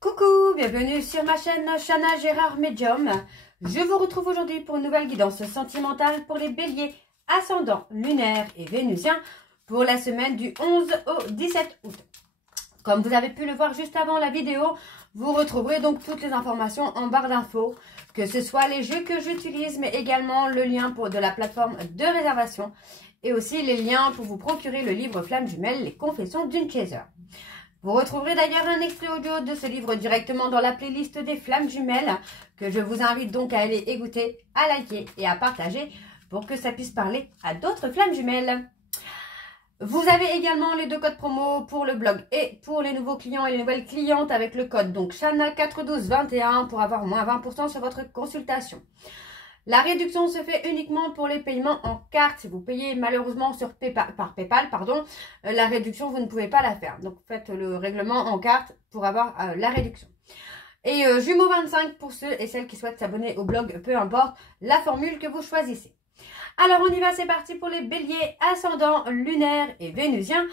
Coucou, bienvenue sur ma chaîne Chana Gérard Medium. Je vous retrouve aujourd'hui pour une nouvelle guidance sentimentale pour les béliers, ascendants, lunaires et vénusiens pour la semaine du 11 au 17 août. Comme vous avez pu le voir juste avant la vidéo, vous retrouverez donc toutes les informations en barre d'infos, que ce soit les jeux que j'utilise, mais également le lien de la plateforme de réservation et aussi les liens pour vous procurer le livre Flamme Jumelle, les confessions d'une chaser. Vous retrouverez d'ailleurs un extrait audio de ce livre directement dans la playlist des Flammes Jumelles, que je vous invite donc à aller écouter, à liker et à partager pour que ça puisse parler à d'autres Flammes Jumelles. Vous avez également les deux codes promo pour le blog et pour les nouveaux clients et les nouvelles clientes avec le code donc Chana41221 pour avoir moins 20% sur votre consultation. La réduction se fait uniquement pour les paiements en carte. Si vous payez malheureusement par PayPal, la réduction, vous ne pouvez pas la faire. Donc, faites le règlement en carte pour avoir la réduction. Et Jumeaux 25 pour ceux et celles qui souhaitent s'abonner au blog, peu importe la formule que vous choisissez. Alors, on y va, c'est parti pour les béliers, ascendants, lunaires et vénusiens.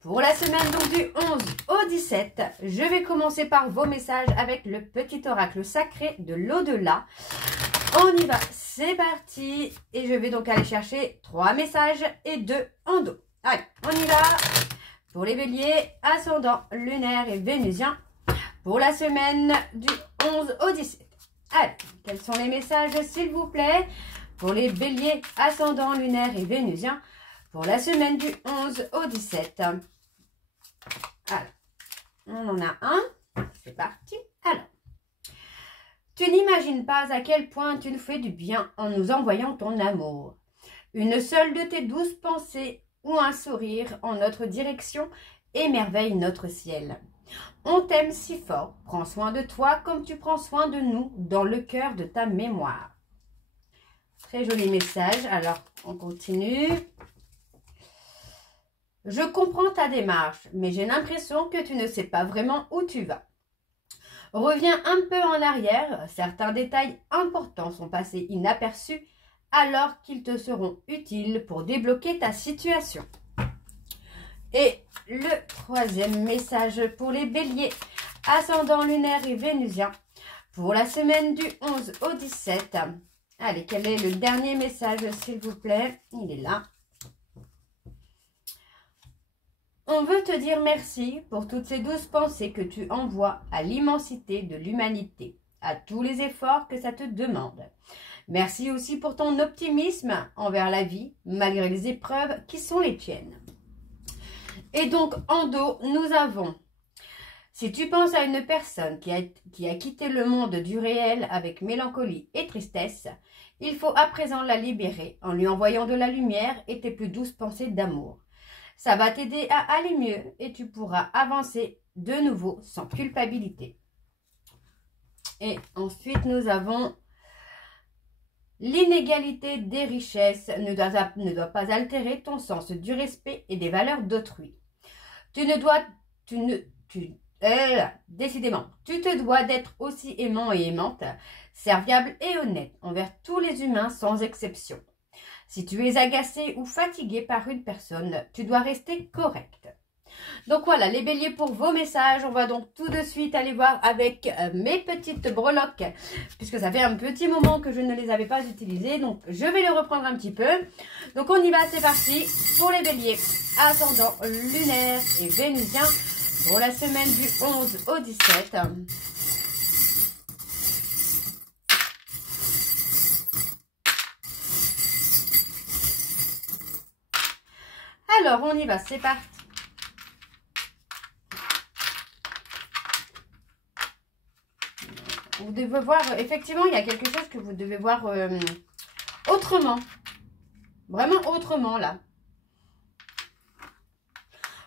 Pour la semaine donc du 11 au 17, je vais commencer par vos messages avec le petit oracle sacré de l'au-delà. On y va, c'est parti. Et je vais donc aller chercher 3 messages et 2 en dos. Allez, on y va. Pour les béliers, ascendants, lunaires et vénusiens. Pour la semaine du 11 au 17. Allez, quels sont les messages s'il vous plaît? Pour les béliers, ascendants, lunaires et vénusiens. Pour la semaine du 11 au 17. Alors, on en a un. C'est parti. Alors. Tu n'imagines pas à quel point tu nous fais du bien en nous envoyant ton amour. Une seule de tes douces pensées ou un sourire en notre direction émerveille notre ciel. On t'aime si fort, prends soin de toi comme tu prends soin de nous dans le cœur de ta mémoire. Très joli message, alors on continue. Je comprends ta démarche, mais j'ai l'impression que tu ne sais pas vraiment où tu vas. Reviens un peu en arrière, certains détails importants sont passés inaperçus alors qu'ils te seront utiles pour débloquer ta situation. Et le troisième message pour les béliers, ascendants, lunaires et vénusiens, pour la semaine du 11 au 17. Allez, quel est le dernier message s'il vous plaît? Il est là. On veut te dire merci pour toutes ces douces pensées que tu envoies à l'immensité de l'humanité, à tous les efforts que ça te demande. Merci aussi pour ton optimisme envers la vie, malgré les épreuves qui sont les tiennes. Et donc, en dos, nous avons, si tu penses à une personne qui a quitté le monde du réel avec mélancolie et tristesse, il faut à présent la libérer en lui envoyant de la lumière et tes plus douces pensées d'amour. Ça va t'aider à aller mieux et tu pourras avancer de nouveau sans culpabilité. Et ensuite, nous avons l'inégalité des richesses ne doit pas altérer ton sens du respect et des valeurs d'autrui. Décidément, tu te dois d'être aussi aimant et aimante, serviable et honnête envers tous les humains sans exception. Si tu es agacé ou fatigué par une personne, tu dois rester correct. Donc voilà, les béliers pour vos messages. On va donc tout de suite aller voir avec mes petites breloques, puisque ça fait un petit moment que je ne les avais pas utilisées. Donc je vais les reprendre un petit peu. Donc on y va, c'est parti pour les béliers, ascendants, lunaires et vénusiens pour la semaine du 11 au 17. Alors, on y va, c'est parti. Vous devez voir, effectivement, il y a quelque chose que vous devez voir autrement. Vraiment autrement, là.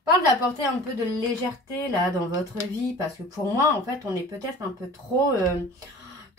On parle d'apporter un peu de légèreté, là, dans votre vie. Parce que pour moi, en fait, on est peut-être un peu trop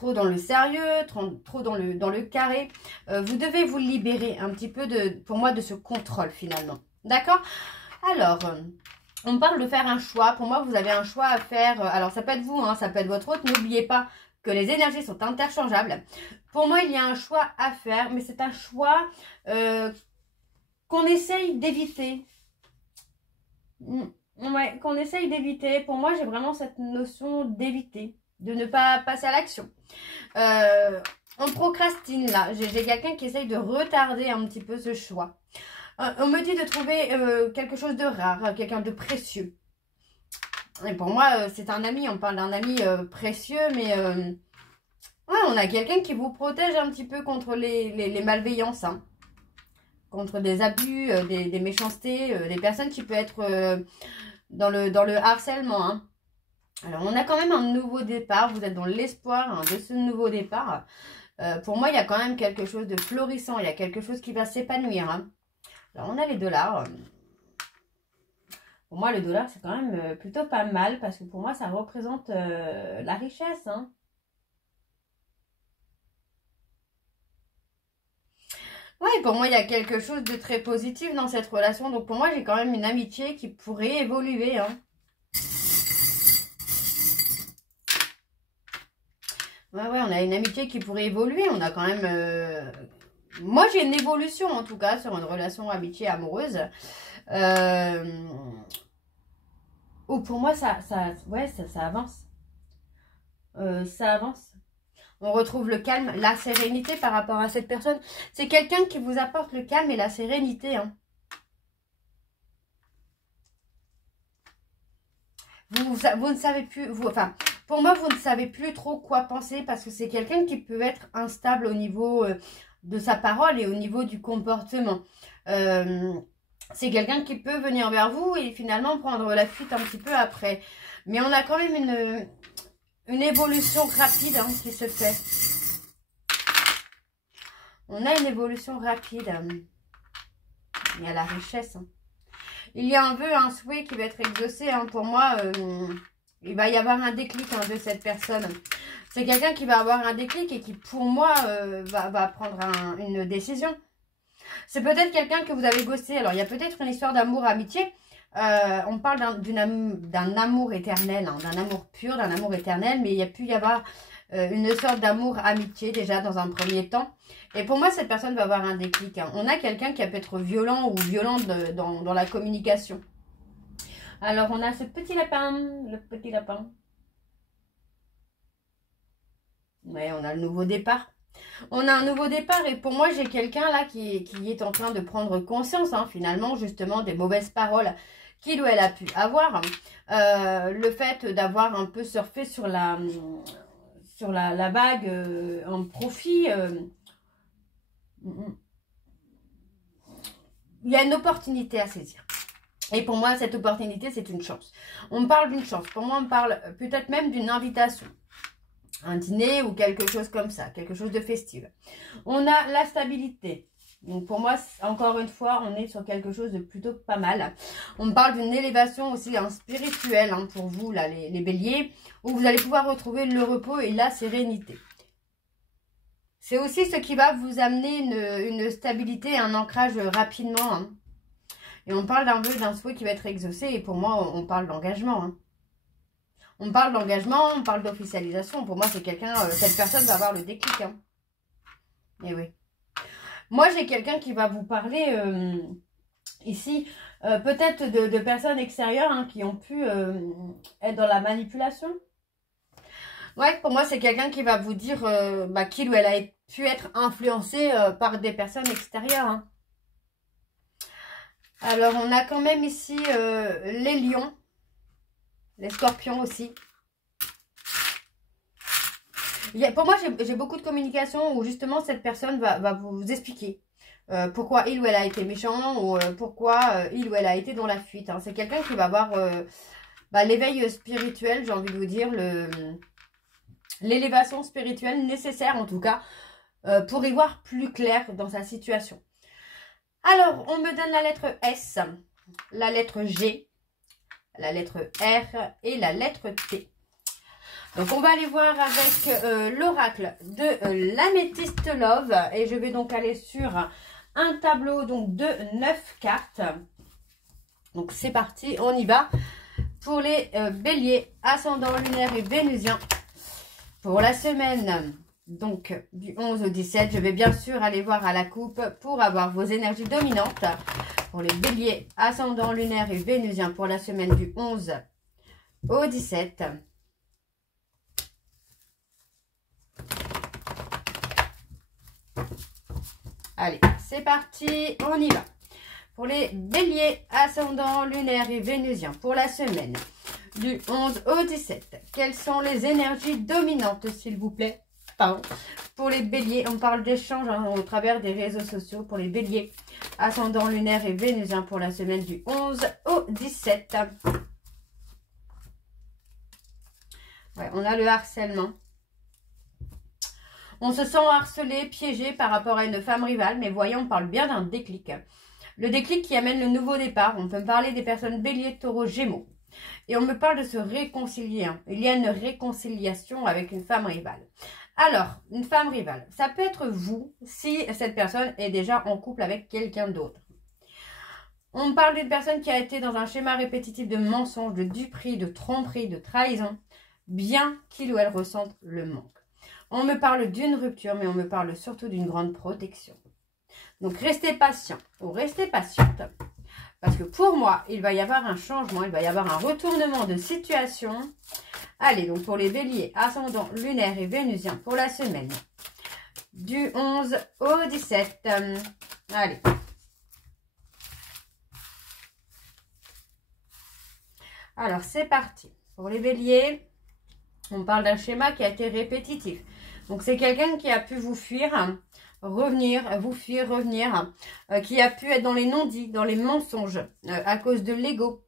dans le sérieux, trop dans le carré. Vous devez vous libérer un petit peu, pour moi, de ce contrôle, finalement. D'accord? Alors, on parle de faire un choix. Pour moi, vous avez un choix à faire. Alors, ça peut être vous, hein, ça peut être votre autre. N'oubliez pas que les énergies sont interchangeables. Pour moi, il y a un choix à faire, mais c'est un choix qu'on essaye d'éviter. Ouais, qu'on essaye d'éviter. Pour moi, j'ai vraiment cette notion d'éviter, de ne pas passer à l'action. On procrastine là. J'ai quelqu'un qui essaye de retarder un petit peu ce choix. On me dit de trouver quelque chose de rare, quelqu'un de précieux. Et pour moi, c'est un ami. On parle d'un ami précieux, mais ouais, on a quelqu'un qui vous protège un petit peu contre les malveillances, hein. Contre des abus, des méchancetés, des personnes qui peuvent être dans le harcèlement, hein. Alors, on a quand même un nouveau départ. Vous êtes dans l'espoir, hein, de ce nouveau départ. Pour moi, il y a quand même quelque chose de florissant. Il y a quelque chose qui va s'épanouir, hein. Alors, on a les dollars. Pour moi, le dollar, c'est quand même plutôt pas mal. Parce que pour moi, ça représente la richesse, hein. Oui, pour moi, il y a quelque chose de très positif dans cette relation. Donc, pour moi, j'ai quand même une amitié qui pourrait évoluer, hein. Ouais, on a une amitié qui pourrait évoluer. On a quand même... Moi, j'ai une évolution, en tout cas, sur une relation amitié amoureuse. Ou pour moi, ça avance. Ça avance. On retrouve le calme, la sérénité par rapport à cette personne. C'est quelqu'un qui vous apporte le calme et la sérénité, hein. Vous ne savez plus... enfin, pour moi, vous ne savez plus trop quoi penser parce que c'est quelqu'un qui peut être instable au niveau de sa parole et au niveau du comportement. C'est quelqu'un qui peut venir vers vous et finalement prendre la fuite un petit peu après. Mais on a quand même une évolution rapide, hein, qui se fait. On a une évolution rapide. Il y a la richesse, hein. Il y a un vœu, un souhait qui va être exaucé, hein. Pour moi, il va y avoir un déclic, hein, de cette personne. C'est quelqu'un qui va avoir un déclic et qui, pour moi, va prendre une décision. C'est peut-être quelqu'un que vous avez ghosté. Alors, il y a peut-être une histoire d'amour, amitié. On parle d'un amour éternel, hein, d'un amour pur, d'un amour éternel. Mais il y a pu y avoir une sorte d'amour, amitié, déjà, dans un premier temps. Et pour moi, cette personne va avoir un déclic, hein. On a quelqu'un qui peut être violent ou violente dans la communication. Alors, on a ce petit lapin, le petit lapin. Ouais, on a le nouveau départ. On a un nouveau départ et pour moi, j'ai quelqu'un là qui est en train de prendre conscience, hein, finalement, justement, des mauvaises paroles qu'il ou elle a pu avoir. Le fait d'avoir un peu surfé sur la vague en profit. Il y a une opportunité à saisir. Et pour moi, cette opportunité, c'est une chance. On me parle d'une chance. Pour moi, on me parle peut-être même d'une invitation. Un dîner ou quelque chose comme ça. Quelque chose de festif. On a la stabilité. Donc pour moi, encore une fois, on est sur quelque chose de plutôt pas mal. On me parle d'une élévation aussi, hein, spirituelle, hein, pour vous, là, les béliers, où vous allez pouvoir retrouver le repos et la sérénité. C'est aussi ce qui va vous amener une stabilité, un ancrage rapidement, hein. Et on parle d'un vœu, d'un souhait qui va être exaucé. Et pour moi, on parle d'engagement, hein. On parle d'engagement, on parle d'officialisation. Pour moi, c'est quelqu'un, cette personne va avoir le déclic, hein. Et oui. Moi, j'ai quelqu'un qui va vous parler ici, peut-être de personnes extérieures, hein, qui ont pu être dans la manipulation. Ouais, pour moi, c'est quelqu'un qui va vous dire qu'il ou elle a pu être influencé par des personnes extérieures, hein. Alors, on a quand même ici les lions, les scorpions aussi. Pour moi, j'ai beaucoup de communication où justement cette personne va vous expliquer pourquoi il ou elle a été méchant ou pourquoi il ou elle a été dans la fuite, hein. C'est quelqu'un qui va avoir l'éveil spirituel, j'ai envie de vous dire, l'élévation spirituelle nécessaire en tout cas pour y voir plus clair dans sa situation. Alors, on me donne la lettre S, la lettre G, la lettre R et la lettre T. Donc, on va aller voir avec l'oracle de l'améthyste Love. Et je vais donc aller sur un tableau donc, de 9 cartes. Donc, c'est parti, on y va. Pour les béliers, ascendant lunaire et vénusien. Pour la semaine donc du 11 au 17, je vais bien sûr aller voir à la coupe pour avoir vos énergies dominantes. pour les béliers, ascendant lunaire et vénusien pour la semaine du 11 au 17. Allez, c'est parti, on y va. Pour les béliers, ascendant lunaire et vénusien pour la semaine du 11 au 17. Quelles sont les énergies dominantes, s'il vous plaît? Pardon. Pour les béliers, on parle d'échange au travers des réseaux sociaux. Pour les béliers, ascendant lunaire et vénusien pour la semaine du 11 au 17. Ouais, on a le harcèlement. On se sent harcelé, piégé par rapport à une femme rivale. Mais voyons, on parle bien d'un déclic. Le déclic qui amène le nouveau départ. On peut me parler des personnes béliers, taureaux, gémeaux. Et on me parle de se réconcilier. Il y a une réconciliation avec une femme rivale. Alors, une femme rivale, ça peut être vous si cette personne est déjà en couple avec quelqu'un d'autre. On me parle d'une personne qui a été dans un schéma répétitif de mensonges, de duperie, de tromperie, de trahison, bien qu'il ou elle ressente le manque. On me parle d'une rupture, mais on me parle surtout d'une grande protection. Donc, restez patient ou restez patiente. Parce que pour moi, il va y avoir un changement, il va y avoir un retournement de situation. Allez, donc pour les béliers, ascendant lunaire et vénusien pour la semaine du 11 au 17. Allez. Alors, c'est parti. Pour les béliers, on parle d'un schéma qui a été répétitif. Donc, c'est quelqu'un qui a pu vous fuir, revenir, vous fuir, revenir, qui a pu être dans les non-dits, dans les mensonges, à cause de l'ego.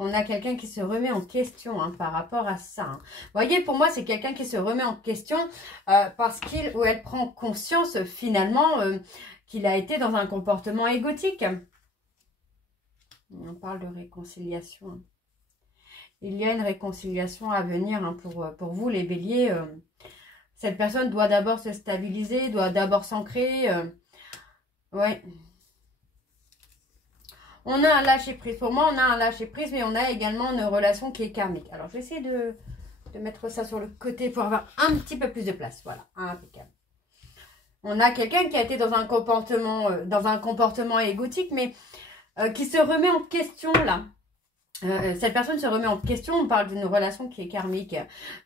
On a quelqu'un qui se remet en question par rapport à ça. Vous voyez, pour moi, c'est quelqu'un qui se remet en question parce qu'il ou elle prend conscience finalement qu'il a été dans un comportement égotique. On parle de réconciliation. Il y a une réconciliation à venir pour vous, les béliers. Cette personne doit d'abord se stabiliser, doit d'abord s'ancrer. Ouais. On a un lâcher-prise. Pour moi, on a un lâcher-prise, mais on a également une relation qui est karmique. Alors, je vais essayer de mettre ça sur le côté pour avoir un petit peu plus de place. Voilà, impeccable. On a quelqu'un qui a été dans un comportement égotique, mais qui se remet en question, là. Cette personne se remet en question. On parle d'une relation qui est karmique.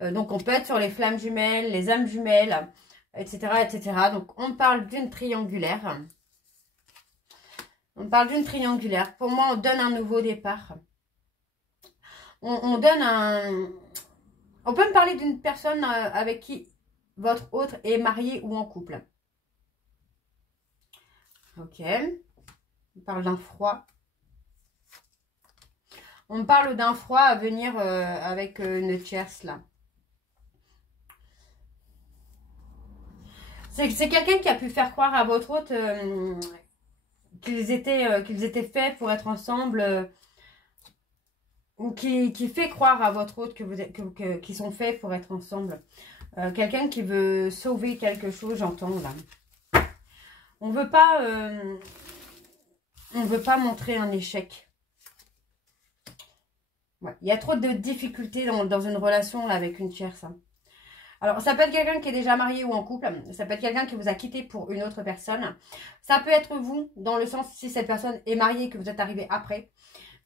Donc, on peut être sur les flammes jumelles, les âmes jumelles, etc., etc. Donc, on parle d'une triangulaire. On parle d'une triangulaire. Pour moi, on donne un nouveau départ. On donne un... On peut me parler d'une personne avec qui votre autre est marié ou en couple. Ok. On parle d'un froid. On me parle d'un froid à venir avec une tierce, là. C'est quelqu'un qui a pu faire croire à votre autre qu'ils étaient faits pour être ensemble, ou qui fait croire à votre autre qu'ils sont faits pour être ensemble. Quelqu'un qui veut sauver quelque chose, j'entends là. On veut pas montrer un échec. Ouais, il y a trop de difficultés dans une relation là, avec une tierce. Alors, ça peut être quelqu'un qui est déjà marié ou en couple. Ça peut être quelqu'un qui vous a quitté pour une autre personne. Ça peut être vous, dans le sens si cette personne est mariée et que vous êtes arrivé après.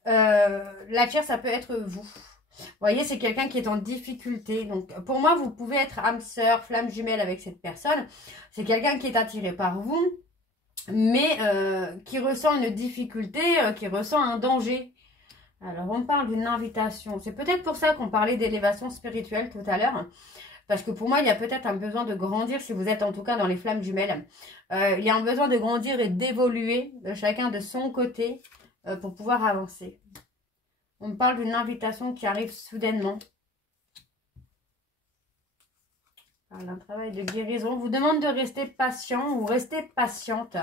La tierce, ça peut être vous. Vous voyez, c'est quelqu'un qui est en difficulté. Donc, pour moi, vous pouvez être âme sœur, flamme jumelle avec cette personne. C'est quelqu'un qui est attiré par vous, mais qui ressent une difficulté, qui ressent un danger. Alors, on parle d'une invitation. C'est peut-être pour ça qu'on parlait d'élévation spirituelle tout à l'heure. Parce que pour moi, il y a peut-être un besoin de grandir, si vous êtes en tout cas dans les flammes jumelles. Il y a un besoin de grandir et d'évoluer, chacun de son côté, pour pouvoir avancer. On me parle d'une invitation qui arrive soudainement. Un travail de guérison. On vous demande de rester patient ou rester patiente.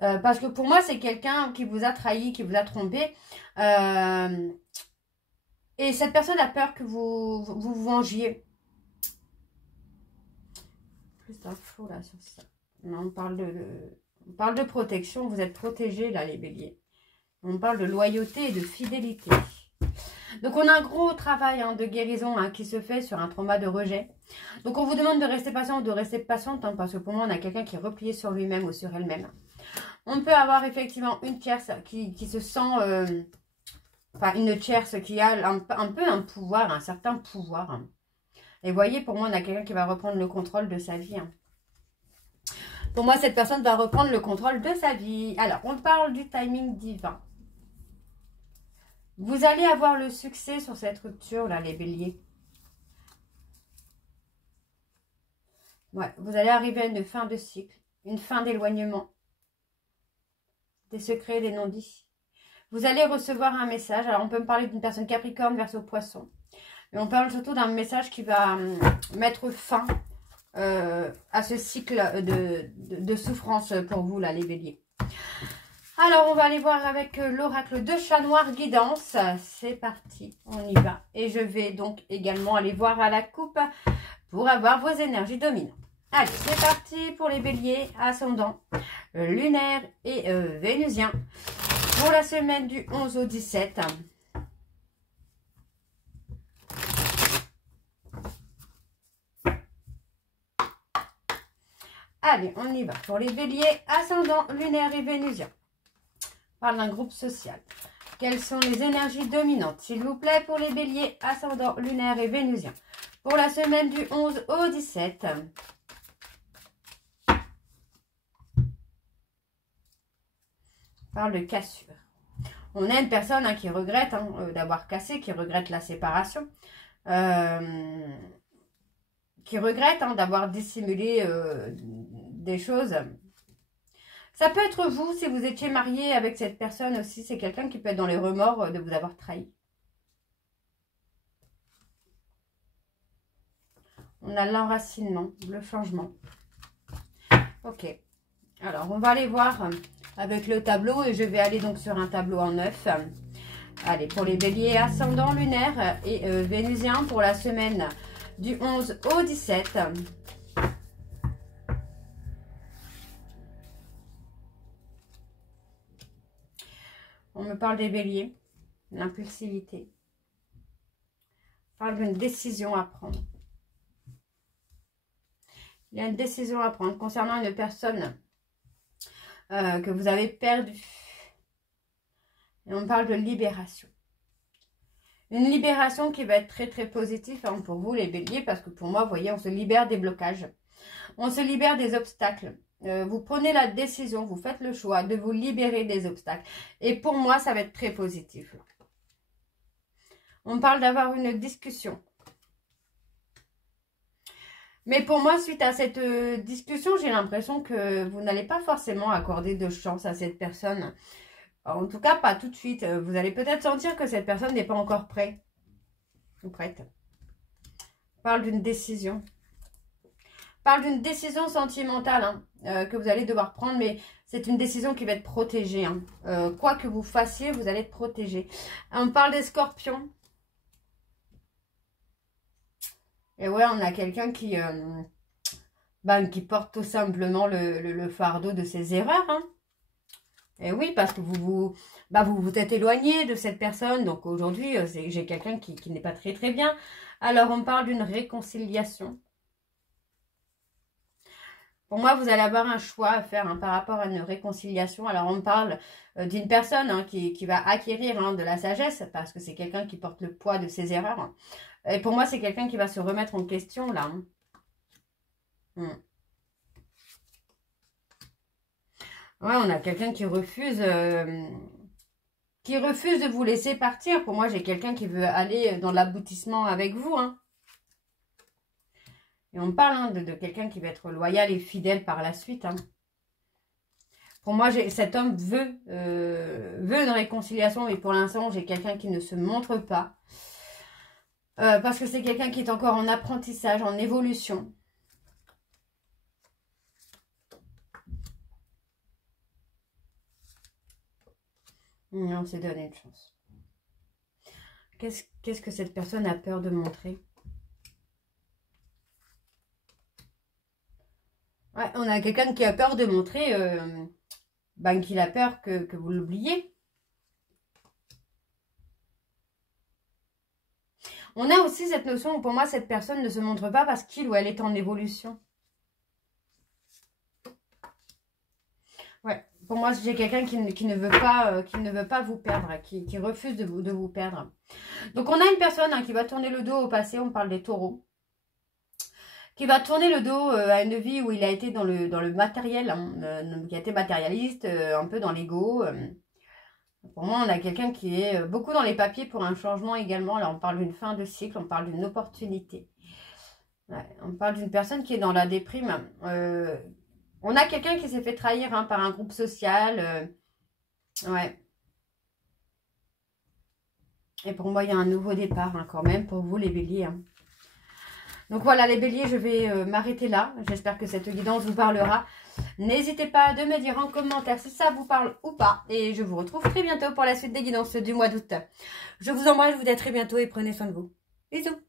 Parce que pour moi, c'est quelqu'un qui vous a trahi, qui vous a trompé. Et cette personne a peur que vous vengiez. Plus d'infos là sur ça. Non, on parle de protection. Vous êtes protégés là, les béliers. On parle de loyauté et de fidélité. Donc, on a un gros travail de guérison qui se fait sur un trauma de rejet. Donc, on vous demande de rester patient ou de rester patiente. Parce que pour moi, on a quelqu'un qui est replié sur lui-même ou sur elle-même. On peut avoir effectivement une tierce qui se sent... enfin, une tierce qui a un peu un pouvoir, un certain pouvoir. Et voyez, pour moi, on a quelqu'un qui va reprendre le contrôle de sa vie. Pour moi, cette personne va reprendre le contrôle de sa vie. Alors, on parle du timing divin. Vous allez avoir le succès sur cette rupture, là, les béliers. Ouais, vous allez arriver à une fin de cycle, une fin d'éloignement. Des secrets, des non-dits. Vous allez recevoir un message. Alors, on peut me parler d'une personne Capricorne, Verseau, Poisson. Mais on parle surtout d'un message qui va mettre fin à ce cycle de souffrance pour vous, là, les béliers. Alors, on va aller voir avec l'oracle de Chat Noir Guidance. C'est parti, on y va. Et je vais donc également aller voir à la coupe pour avoir vos énergies dominantes. Allez, c'est parti pour les béliers, ascendant, lunaire et vénusien. Pour la semaine du 11 au 17. Allez, on y va. Pour les béliers, ascendant, lunaire et vénusien. On parle d'un groupe social. Quelles sont les énergies dominantes, s'il vous plaît, pour les béliers, ascendant, lunaire et vénusien. Pour la semaine du 11 au 17. On parle de cassure. On a une personne qui regrette d'avoir cassé, qui regrette la séparation, qui regrette d'avoir dissimulé des choses. Ça peut être vous, si vous étiez marié avec cette personne aussi, c'est quelqu'un qui peut être dans les remords de vous avoir trahi. On a l'enracinement, le changement. Ok. Alors, on va aller voir avec le tableau et je vais aller donc sur un tableau en 9. Allez, pour les béliers ascendant lunaire et vénusien pour la semaine du 11 au 17. On me parle des béliers, l'impulsivité. On parle d'une décision à prendre. Il y a une décision à prendre concernant une personne que vous avez perdue. Et on parle de libération. Une libération qui va être très très positive pour vous les béliers, parce que pour moi, vous voyez, on se libère des blocages. On se libère des obstacles. Vous prenez la décision, vous faites le choix de vous libérer des obstacles. Et pour moi, ça va être très positif. On parle d'avoir une discussion. Mais pour moi, suite à cette discussion, j'ai l'impression que vous n'allez pas forcément accorder de chance à cette personne. En tout cas, pas tout de suite. Vous allez peut-être sentir que cette personne n'est pas encore prête ou prête. On parle d'une décision. On parle d'une décision sentimentale que vous allez devoir prendre, mais c'est une décision qui va être protégée. Quoi que vous fassiez, vous allez être protégé. On parle des scorpions. Et ouais, on a quelqu'un qui porte tout simplement le fardeau de ses erreurs. Et oui, parce que vous êtes éloigné de cette personne. Donc aujourd'hui, j'ai quelqu'un qui n'est pas très très bien. Alors on parle d'une réconciliation. Pour moi, vous allez avoir un choix à faire par rapport à une réconciliation. Alors on parle d'une personne qui va acquérir de la sagesse, parce que c'est quelqu'un qui porte le poids de ses erreurs. Et pour moi, c'est quelqu'un qui va se remettre en question, là. Ouais, on a quelqu'un qui refuse de vous laisser partir. Pour moi, j'ai quelqu'un qui veut aller dans l'aboutissement avec vous. Et on parle de quelqu'un qui va être loyal et fidèle par la suite. Pour moi, cet homme veut une réconciliation, mais pour l'instant, j'ai quelqu'un qui ne se montre pas. Parce que c'est quelqu'un qui est encore en apprentissage, en évolution. On s'est donné une chance. Qu'est-ce que cette personne a peur de montrer? Ouais, on a quelqu'un qui a peur de montrer qu'il a peur que vous l'oubliez. On a aussi cette notion où pour moi, cette personne ne se montre pas parce qu'il ou elle est en évolution. Ouais, Pour moi, j'ai quelqu'un qui ne veut pas vous perdre, qui refuse de vous perdre. Donc, on a une personne qui va tourner le dos au passé, on parle des taureaux, qui va tourner le dos à une vie où il a été dans le matériel, qui a été matérialiste, un peu dans l'ego. Pour moi, on a quelqu'un qui est beaucoup dans les papiers pour un changement également. Là, on parle d'une fin de cycle, on parle d'une opportunité. Ouais, on parle d'une personne qui est dans la déprime. On a quelqu'un qui s'est fait trahir par un groupe social. Ouais. Et pour moi, il y a un nouveau départ quand même pour vous, les béliers. Donc voilà, les béliers, je vais m'arrêter là. J'espère que cette guidance vous parlera. N'hésitez pas de me dire en commentaire si ça vous parle ou pas. Et je vous retrouve très bientôt pour la suite des guidances du mois d'août. Je vous embrasse, je vous dis à très bientôt et prenez soin de vous. Bisous.